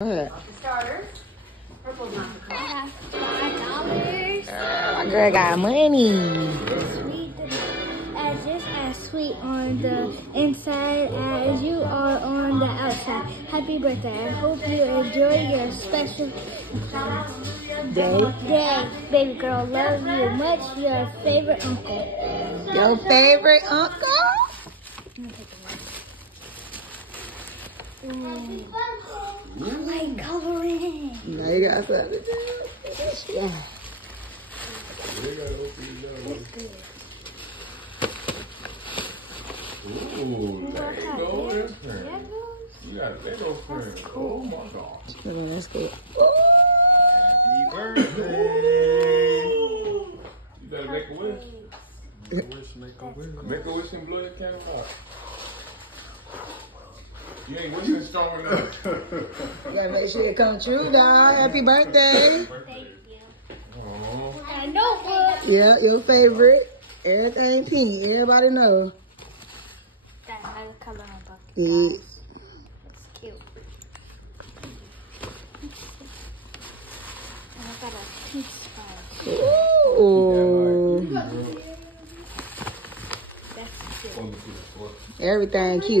What? Starters. Purple's not the color. I have $5. My girl got money. Sweet, just as sweet on the inside as you are on the outside. Happy birthday! I hope you enjoy your special day, baby girl. Love you much. Your favorite uncle. Your favorite uncle? I like coloring. Now you got something to do. Yeah. Ooh, Lego pen. You got a Lego pen. Oh my gosh. That's good. Happy birthday. You gotta make a wish. Make a wish and blow your candle out. You ain't wishing strong enough. You gotta make sure it come true, dog. Happy birthday. Thank you. Oh. A notebook. Yeah, your favorite. Everything pink. Everybody know. That's another color book. Yeah. It's cute. And I got a pink sponge. Ooh. That's cute. Everything cute.